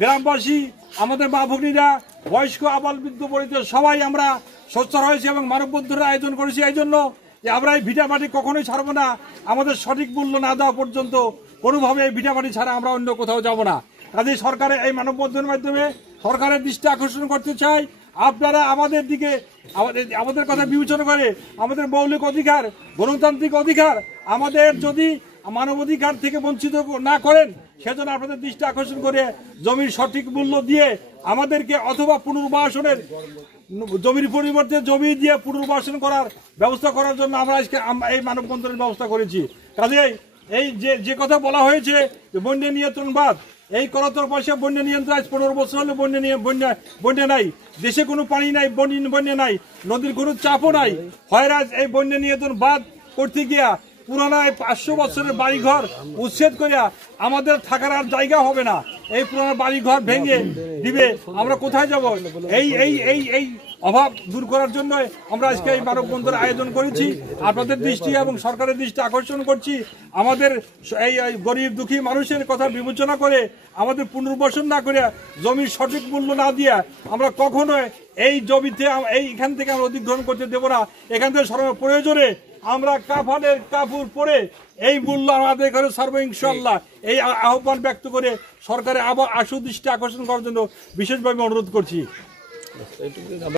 গ্রামবাসী, আমাদের মা ভগ্নীরা, বয়স্ক, আবাল বৃদ্ধ বনিত সবাই আমরা সোচ্চার হয়েছি এবং মানববন্ধনের আয়োজন করেছি এই জন্য যে আমরা এই ভিটামাটি কখনোই ছাড়বো না। আমাদের সঠিক মূল্য না দেওয়া পর্যন্ত কোনোভাবে এই ভিটামাটি ছাড়া আমরা অন্য কোথাও যাব না। কাজেই সরকারের এই মানববন্ধনের মাধ্যমে সরকারের দৃষ্টি আকর্ষণ করতে চাই, আপনারা আমাদের দিকে আমাদের কথা বিবেচনা করে আমাদের মৌলিক অধিকার, গণতান্ত্রিক অধিকার আমাদের যদি মানবাধিকার থেকে বঞ্চিত না করেন, সেজন্য আপনাদের দৃষ্টি আকর্ষণ করে জমির সঠিক মূল্য দিয়ে আমাদেরকে অথবা পুনর্বাসনের জমির পরিবর্তে জমি দিয়ে পুনর্বাসন করার ব্যবস্থা করার জন্য আমরা আজকে এই মানববন্ধনের ব্যবস্থা করেছি। কাজেই এই যে কথা বলা হয়েছে বন্যা নিয়ন্ত্রণবাদ, এই করতর পয়সা বন্যা নিয়ন্ত্রণ 15 বছর হলে বন্যা নাই, দেশে কোনো পানি নাই, বন্যা নাই, নদীর কোনো চাপও নাই। হয়রাজ এই বন্যা নিয়ন্ত্রণ বাদ করতে গিয়া পুরানো 500 বছরের বাড়িঘর উচ্ছেদ করিয়া আমাদের থাকার আর জায়গা হবে না, এই পুরানো বাড়িঘর ভেঙে দিবে, আমরা কোথায় যাব? এই অভাব দূর করার জন্য আমরা আজকে এই মানববন্ধনের আয়োজন করেছি। আপনাদের দৃষ্টি এবং সরকারের দৃষ্টি আকর্ষণ করছি, আমাদের এই গরিব দুঃখী মানুষের কথা বিবেচনা করে আমাদের পুনর্বাসন না করে জমির সঠিক মূল্য না দিয়ে আমরা কখনোই এই জমিতে এইখান থেকে আমরা অধিগ্রহণ করতে দেব না। এখান থেকে প্রয়োজনে আমরা কাফানের কাপড় পরে এই মূল্য আমাদের ঘরে সর্ব ইনশাআল্লাহ এই আহ্বান ব্যক্ত করে সরকারের আবার আশু দৃষ্টি আকর্ষণ করার জন্য বিশেষভাবে অনুরোধ করছি।